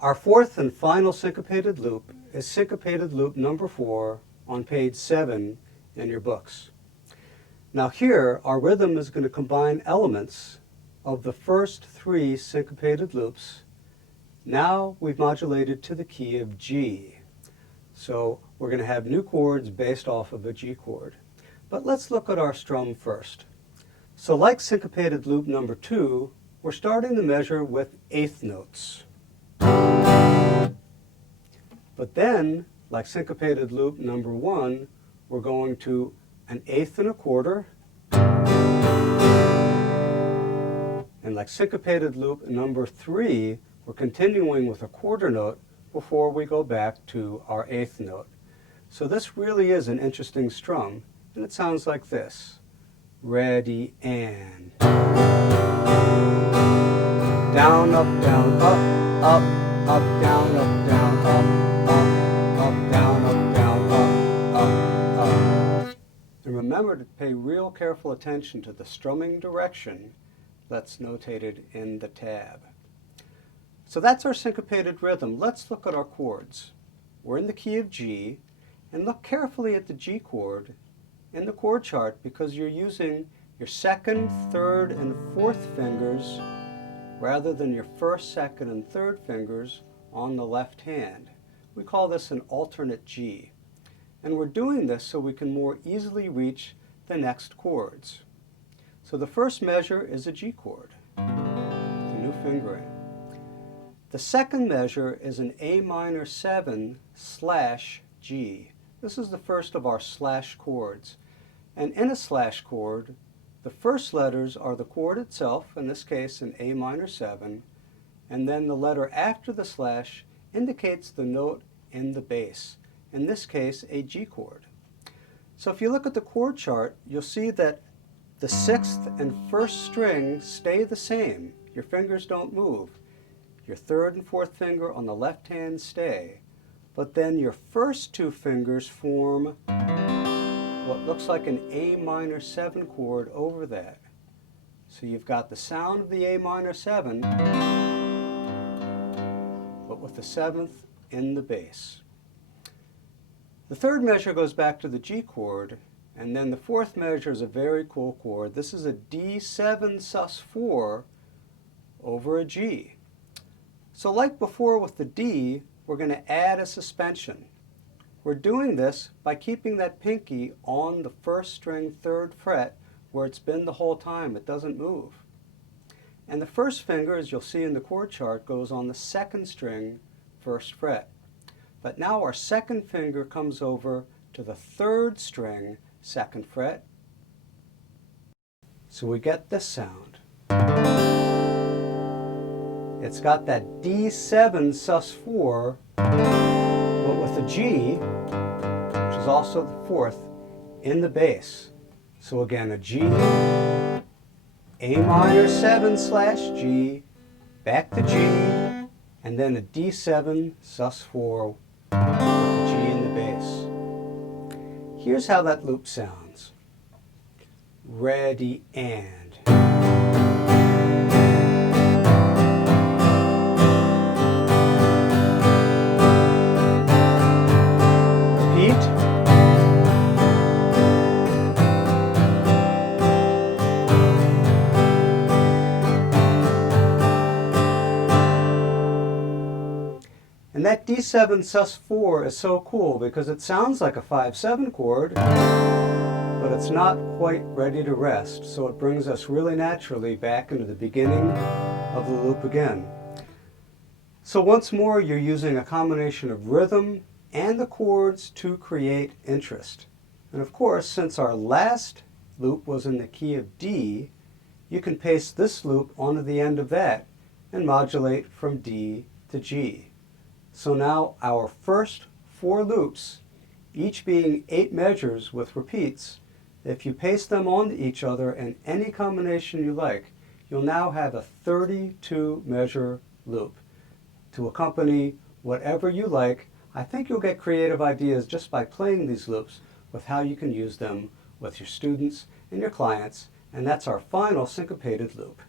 Our fourth and final syncopated loop is syncopated loop number 4 on page 7 in your books. Now here, our rhythm is going to combine elements of the first 3 syncopated loops. Now we've modulated to the key of G. So we're going to have new chords based off of a G chord. But let's look at our strum first. So like syncopated loop number 2, we're starting the measure with eighth notes. But then, like syncopated loop number 1, we're going to an eighth and a quarter. And like syncopated loop number 3, we're continuing with a quarter note before we go back to our eighth note. So this really is an interesting strum, and it sounds like this. Ready, and down, up, down, up, up, up, down, up, down, up, up, down, up, down, up, up. And remember to pay real careful attention to the strumming direction that's notated in the tab. So that's our syncopated rhythm. Let's look at our chords. We're in the key of G, and look carefully at the G chord in the chord chart because you're using your second, third, and fourth fingers rather than your first, second, and third fingers on the left hand. We call this an alternate G. And we're doing this so we can more easily reach the next chords. So the first measure is a G chord, the new fingering. The second measure is an A minor 7 slash G. This is the first of our slash chords. And in a slash chord, the first letters are the chord itself, in this case an A minor 7, and then the letter after the slash indicates the note in the bass, in this case a G chord. So if you look at the chord chart, you'll see that the 6th and 1st string stay the same. Your fingers don't move. Your 3rd and 4th finger on the left hand stay. But then your first 2 fingers form what looks like an A minor 7 chord over that. So you've got the sound of the A minor 7, but with the 7th in the bass. The third measure goes back to the G chord, and then the fourth measure is a very cool chord. This is a D7 sus4 over a G. So like before with the D, we're going to add a suspension. We're doing this by keeping that pinky on the first string 3rd fret where it's been the whole time. It doesn't move. And the first finger, as you'll see in the chord chart, goes on the 2nd string 1st fret. But now our second finger comes over to the 3rd string 2nd fret. So we get this sound. It's got that D7 sus4, but with a G, which is also the 4th, in the bass. So again, a G, A minor 7 slash G, back to G, and then a D7 sus4 with a G in the bass. Here's how that loop sounds. Ready, and. And that D7 sus4 is so cool because it sounds like a 5-7 chord, but it's not quite ready to rest, so it brings us really naturally back into the beginning of the loop again. So once more, you're using a combination of rhythm and the chords to create interest. And of course, since our last loop was in the key of D, you can paste this loop onto the end of that and modulate from D to G. So now our first 4 loops, each being 8 measures with repeats, if you paste them onto each other in any combination you like, you'll now have a 32 measure loop to accompany whatever you like. I think you'll get creative ideas just by playing these loops with how you can use them with your students and your clients, and that's our final syncopated loop.